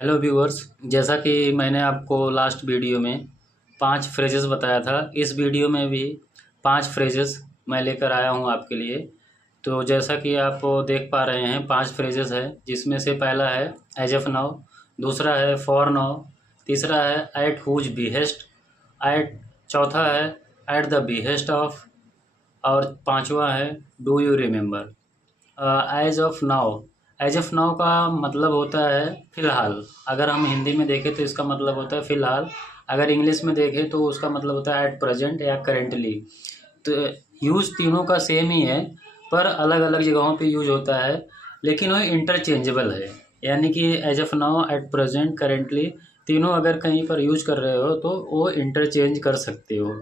Hello viewers. जैसा कि मैंने आपको लास्ट वीडियो में 5 फ्रेजेस बताया था, इस वीडियो में भी 5 फ्रेजेस मैं लेकर आया हूं आपके लिए। तो जैसा कि आप देख पा रहे हैं 5 फ्रेजेस है, जिसमें से पहला है एज ऑफ नाउ, दूसरा है फॉर नाउ, तीसरा है एट हुज बिहेस्ट, एट चौथा है एट द बिहेस्ट ऑफ, और पांचवा है do you remember. As of now, as of now का मतलब होता है फ़िलहाल। अगर हम हिंदी में देखें तो इसका मतलब होता है फ़िलहाल। अगर इंग्लिश में देखें तो उसका मतलब होता है एट प्रेजेंट या करेंटली। तो यूज़ तीनों का सेम ही है, पर अलग अलग जगहों पे यूज होता है, लेकिन वो इंटरचेंजेबल है। यानी कि as of now, at present, currently, तीनों अगर कहीं पर यूज कर रहे हो तो वो इंटरचेंज कर सकते हो।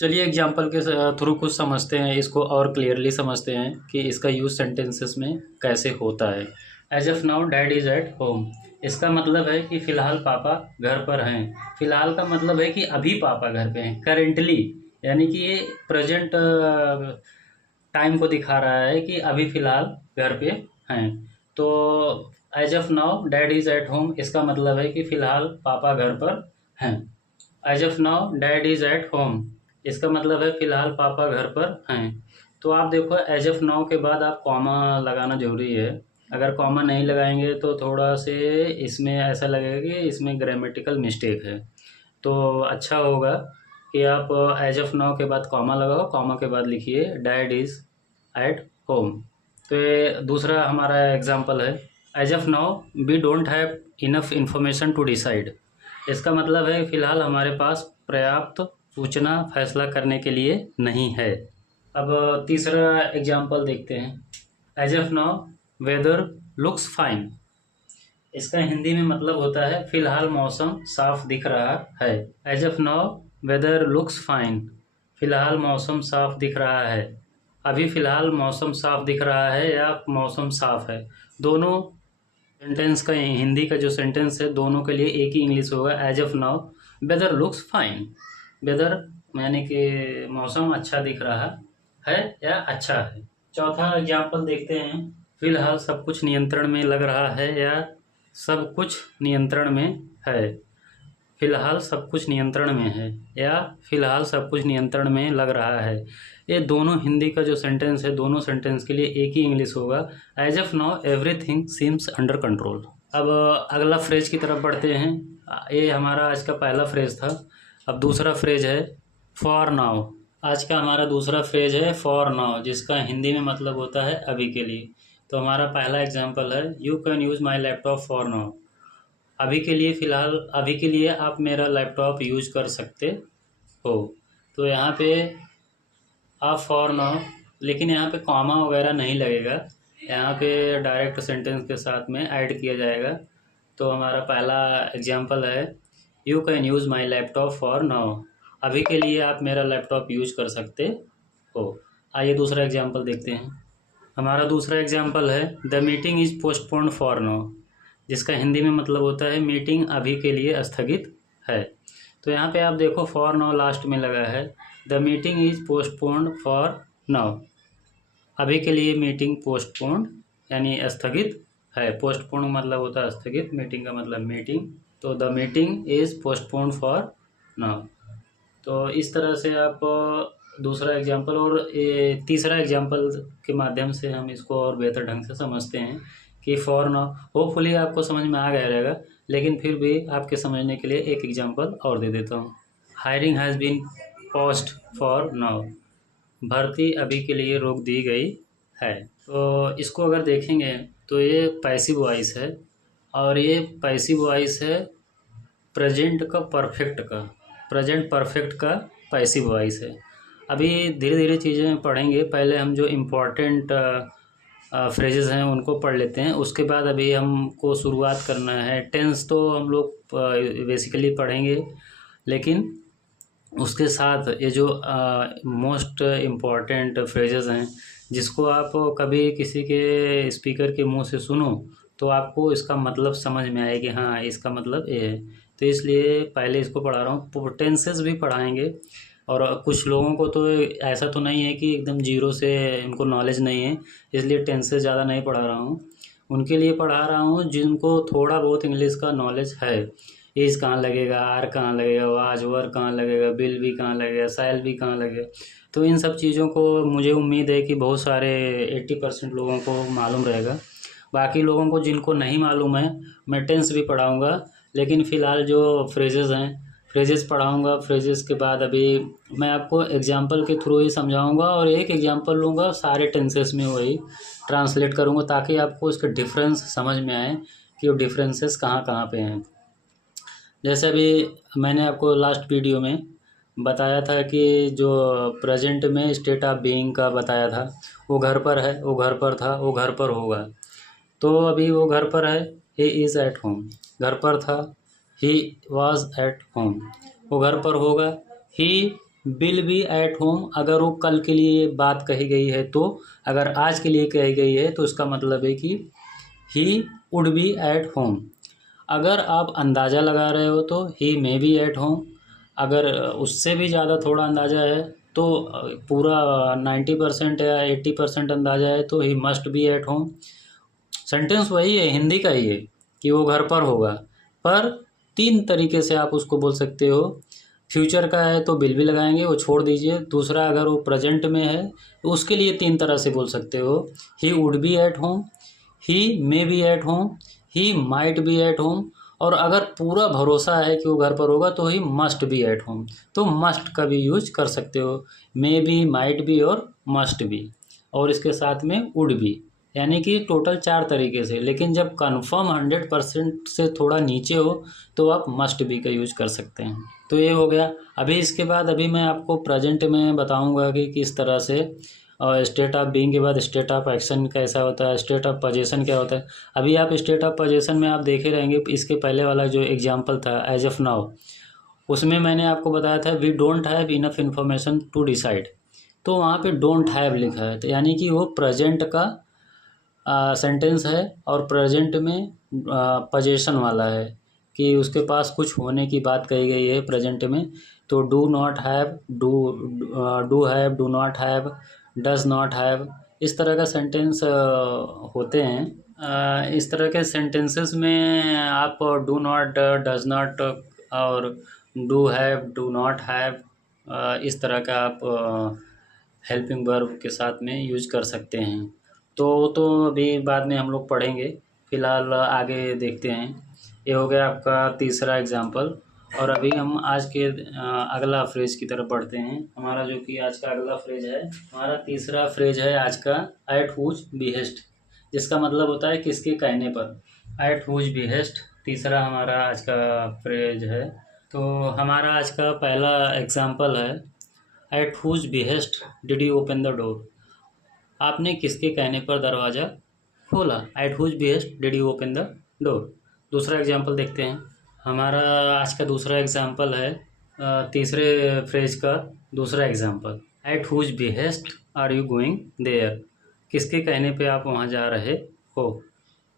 चलिए एग्जाम्पल के थ्रू कुछ समझते हैं, इसको और क्लियरली समझते हैं कि इसका यूज़ सेंटेंसेस में कैसे होता है। As of now dad is at home, इसका मतलब है कि फ़िलहाल पापा घर पर हैं। फ़िलहाल का मतलब है कि अभी पापा घर पे हैं। करेंटली यानी कि ये प्रेजेंट टाइम को दिखा रहा है कि अभी फ़िलहाल घर पे हैं। तो as of now dad is at home, इसका मतलब है कि फ़िलहाल पापा घर पर हैं। As of now dad is at home, इसका मतलब है फ़िलहाल पापा घर पर हैं। तो आप देखो एज ऑफ नाउ के बाद आप कॉमा लगाना ज़रूरी है। अगर कॉमा नहीं लगाएंगे तो थोड़ा से इसमें ऐसा लगेगा कि इसमें ग्रामेटिकल मिस्टेक है। तो अच्छा होगा कि आप एज ऑफ नाउ के बाद कॉमा लगाओ, कॉमा के बाद लिखिए डैड इज़ एट होम। तो ये दूसरा हमारा एग्जाम्पल है। As of now we don't have enough information to decide, इसका मतलब है फ़िलहाल हमारे पास पर्याप्त सूचना फैसला करने के लिए नहीं है। अब तीसरा एग्जाम्पल देखते हैं। As of now weather looks fine, इसका हिंदी में मतलब होता है फ़िलहाल मौसम साफ दिख रहा है। As of now weather looks fine, फ़िलहाल मौसम साफ दिख रहा है। अभी फ़िलहाल मौसम साफ दिख रहा है या मौसम साफ है, दोनों सेंटेंस का हिंदी का जो सेंटेंस है दोनों के लिए एक ही इंग्लिश होगा। As of now weather looks fine, weather यानी कि मौसम अच्छा दिख रहा है या अच्छा है। चौथा एग्जाम्पल देखते हैं। फिलहाल सब कुछ नियंत्रण में लग रहा है या सब कुछ नियंत्रण में है। फिलहाल सब कुछ नियंत्रण में है या फिलहाल सब कुछ नियंत्रण में लग रहा है। ये दोनों हिंदी का जो सेंटेंस है दोनों सेंटेंस के लिए एक ही इंग्लिश होगा। As of now everything seems under control. अब अगला फ्रेज की तरफ बढ़ते हैं। ये हमारा आज का पहला फ्रेज था। अब दूसरा फ्रेज है फॉर नाउ। आज का हमारा दूसरा फ्रेज है फॉर नाउ, जिसका हिंदी में मतलब होता है अभी के लिए। तो हमारा पहला एग्जाम्पल है you can use my laptop for now, अभी के लिए, फ़िलहाल अभी के लिए आप मेरा लैपटॉप यूज कर सकते हो। तो यहाँ पे आप फॉर नाउ, लेकिन यहाँ पे कॉमा वगैरह नहीं लगेगा, यहाँ पे डायरेक्ट सेंटेंस के साथ में ऐड किया जाएगा। तो हमारा पहला एग्जांपल है you can use my laptop for now, अभी के लिए आप मेरा लैपटॉप यूज कर सकते हो। आइए दूसरा एग्जांपल देखते हैं। हमारा दूसरा एग्जांपल है the meeting is postponed for now, जिसका हिंदी में मतलब होता है मीटिंग अभी के लिए स्थगित है। तो यहाँ पे आप देखो फॉर नाउ लास्ट में लगा है। The meeting is postponed for now, अभी के लिए मीटिंग पोस्टपोन्ड यानी स्थगित है। पोस्टपोन्ड मतलब होता है स्थगित, मीटिंग का मतलब मीटिंग। तो the meeting is postponed for now. तो इस तरह से आप दूसरा एग्जाम्पल और तीसरा एग्जाम्पल के माध्यम से हम इसको और बेहतर ढंग से समझते हैं कि फॉर नाउ होपफुली आपको समझ में आ गया रहेगा, लेकिन फिर भी आपके समझने के लिए एक एग्जाम्पल और दे देता हूँ। Hiring has been paused for now, भर्ती अभी के लिए रोक दी गई है। तो इसको अगर देखेंगे तो ये पैसिव वॉइस है, और ये पैसिव वॉइस है प्रेजेंट का परफेक्ट का, प्रेजेंट परफेक्ट का पैसिव वॉइस है। अभी धीरे धीरे चीज़ें पढ़ेंगे, पहले हम जो इम्पोर्टेंट फ्रेजेस हैं उनको पढ़ लेते हैं, उसके बाद अभी हमको शुरुआत करना है। टेंस तो हम लोग बेसिकली पढ़ेंगे, लेकिन उसके साथ ये जो मोस्ट इम्पॉर्टेंट फ्रेजेस हैं जिसको आप कभी किसी के स्पीकर के मुंह से सुनो तो आपको इसका मतलब समझ में आए कि हाँ इसका मतलब ये है। तो इसलिए पहले इसको पढ़ा रहा हूँ। टेंसेस भी पढ़ाएंगे, और कुछ लोगों को तो ऐसा तो नहीं है कि एकदम जीरो से उनको नॉलेज नहीं है, इसलिए टेंसेस ज़्यादा नहीं पढ़ा रहा हूँ। उनके लिए पढ़ा रहा हूँ जिनको थोड़ा बहुत इंग्लिश का नॉलेज है। इज़ कहाँ लगेगा, आर कहाँ लगेगा, वाज वर कहाँ लगेगा, बिल भी कहाँ लगेगा, सैल भी कहाँ लगेगा। तो इन सब चीज़ों को मुझे उम्मीद है कि बहुत सारे 80% लोगों को मालूम रहेगा। बाकी लोगों को जिनको नहीं मालूम है मैं टेंस भी पढ़ाऊँगा, लेकिन फ़िलहाल जो फ्रेजेज़ हैं, फ्रेजेज़ पढ़ाऊँगा। फ्रेजेज़ के बाद अभी मैं आपको एग्जांपल के थ्रू ही समझाऊँगा और एक एग्जांपल लूँगा, सारे टेंसेस में वही ट्रांसलेट करूँगा ताकि आपको इसका डिफरेंस समझ में आए कि वो डिफरेंसेस कहाँ कहाँ पे हैं। जैसे अभी मैंने आपको लास्ट वीडियो में बताया था कि जो प्रेजेंट में स्टेट ऑफ बीइंग का बताया था, वो घर पर है, वो घर पर था, वो घर पर होगा। तो अभी वो घर पर है, ही इज़ एट होम। घर पर था, ही वॉज एट होम। वो घर पर होगा, he will be at home. अगर वो कल के लिए बात कही गई है तो, अगर आज के लिए कही गई है तो इसका मतलब है कि he would be at home. अगर आप अंदाज़ा लगा रहे हो तो ही मे बी एट होम। अगर उससे भी ज़्यादा थोड़ा अंदाज़ा है तो पूरा 90% या 80% अंदाज़ा है तो he must be at home. Sentence वही है, हिंदी का ही है कि वो घर पर होगा, पर 3 तरीके से आप उसको बोल सकते हो। फ्यूचर का है तो विल भी लगाएंगे, वो छोड़ दीजिए। दूसरा, अगर वो प्रेजेंट में है तो उसके लिए 3 तरह से बोल सकते हो। He would be at home, he may be at home, he might be at home. और अगर पूरा भरोसा है कि वो घर पर होगा तो he must be at home. तो मस्ट का भी यूज कर सकते हो, मे बी, माइट बी और मस्ट बी, और इसके साथ में वुड बी, यानी कि टोटल 4 तरीके से। लेकिन जब कंफर्म 100% से थोड़ा नीचे हो तो आप मस्ट बी का यूज कर सकते हैं। तो ये हो गया। अभी इसके बाद अभी मैं आपको प्रेजेंट में बताऊंगा कि किस तरह से स्टेट ऑफ बीइंग के बाद स्टेट ऑफ एक्शन कैसा होता है, स्टेट ऑफ पोजीशन क्या होता है। अभी आप स्टेट ऑफ पोजीशन में आप देखे रहेंगे, इसके पहले वाला जो एग्जांपल था एज ऑफ नाउ, उसमें मैंने आपको बताया था we don't have enough information to decide. तो वहाँ पे डोंट हैव लिखा है, तो यानी कि वो प्रेजेंट का सेंटेंस है और प्रेजेंट में पोजीशन वाला है कि उसके पास कुछ होने की बात कही गई है प्रेजेंट में। तो do not have, do have, do not have, does not have, इस तरह का सेंटेंस होते हैं। इस तरह के सेंटेंसेस में आप डू नॉट, डज नॉट और do have, do not have, इस तरह का आप हेल्पिंग वर्ब के साथ में यूज कर सकते हैं। तो अभी बाद में हम लोग पढ़ेंगे, फ़िलहाल आगे देखते हैं। ये हो गया आपका तीसरा एग्जाम्पल। और अभी हम आज के अगला फ्रेज की तरफ बढ़ते हैं। हमारा जो कि आज का अगला फ्रेज है, हमारा तीसरा फ्रेज है आज का एट हुज बिहेस्ट, जिसका मतलब होता है किसके कहने पर। एट हुज बिहेस्ट तीसरा हमारा आज का फ्रेज है। तो हमारा आज का पहला एग्जाम्पल है, at whose behest did you open the door. आपने किसके कहने पर दरवाज़ा खोला। At whose behest did you open the door. दूसरा एग्जाम्पल देखते हैं। हमारा आज का दूसरा एग्जाम्पल है तीसरे फ्रेज का दूसरा example, at whose behest are you going there. किसके कहने पे आप वहाँ जा रहे हो।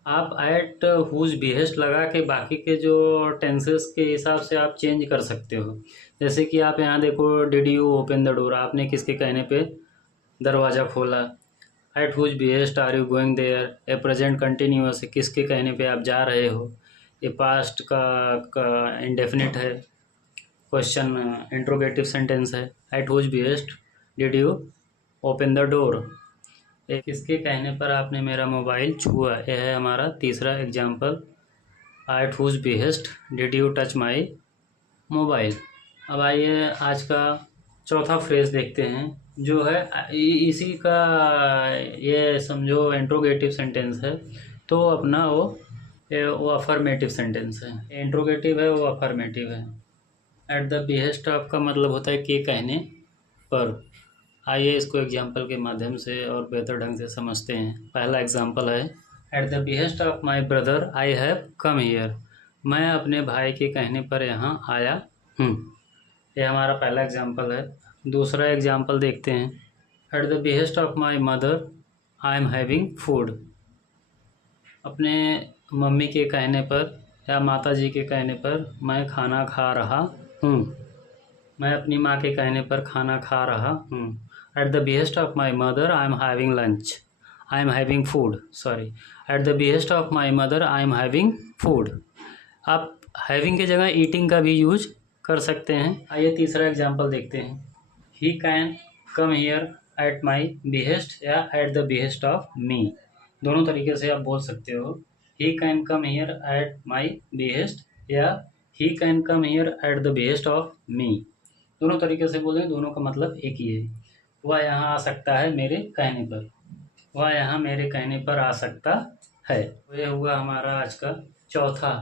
आप एट हुज बिहेस्ट लगा के बाकी के जो टेंसेस के हिसाब से आप चेंज कर सकते हो। जैसे कि आप यहाँ देखो, did you open the door, आपने किसके कहने पे दरवाज़ा खोला। At whose behest are you going there, a present continuous है, किसके कहने पे आप जा रहे हो। ये पास्ट का इंडेफिनिट है, क्वेश्चन इंट्रोगेटिव सेंटेंस है। At whose behest did you open the door, किसके कहने पर आपने मेरा मोबाइल छुआ। यह है हमारा तीसरा example, at whose behest did you touch my mobile. अब आइए आज का चौथा फ्रेज देखते हैं, जो है इसी का, ये समझो इंट्रोगेटिव सेंटेंस है। तो अपना वो अफर्मेटिव सेंटेंस है। इंट्रोगेटिव है, वो अफर्मेटिव है। एट द बिहेस्ट आपका मतलब होता है कि कहने पर। आइए इसको एग्जाम्पल के माध्यम से और बेहतर ढंग से समझते हैं। पहला एग्जाम्पल है, eight the behest of my brother I have come here. मैं अपने भाई के कहने पर यहाँ आया हूँ। ये हमारा पहला एग्जाम्पल है। दूसरा एग्जाम्पल देखते हैं, eight the behest of my mother I am having food. अपने मम्मी के कहने पर या माता जी के कहने पर मैं खाना खा रहा हूँ। मैं अपनी माँ के कहने पर खाना खा रहा हूँ। Eight the behest of my mother I am having lunch. I am having food, sorry, eight the behest of my mother I am having food. आप हैविंग की जगह ईटिंग का भी यूज कर सकते हैं। आइए तीसरा एग्जाम्पल देखते हैं। He can come here at my behest या at the behest of me, दोनों तरीके से आप बोल सकते हो। He can come here at my behest या he can come here at the behest of me, दोनों तरीके से बोलें, दोनों का मतलब एक ही है। वह यहाँ आ सकता है मेरे कहने पर, वह यहाँ मेरे कहने पर आ सकता है। तो यह हुआ हमारा आज का चौथा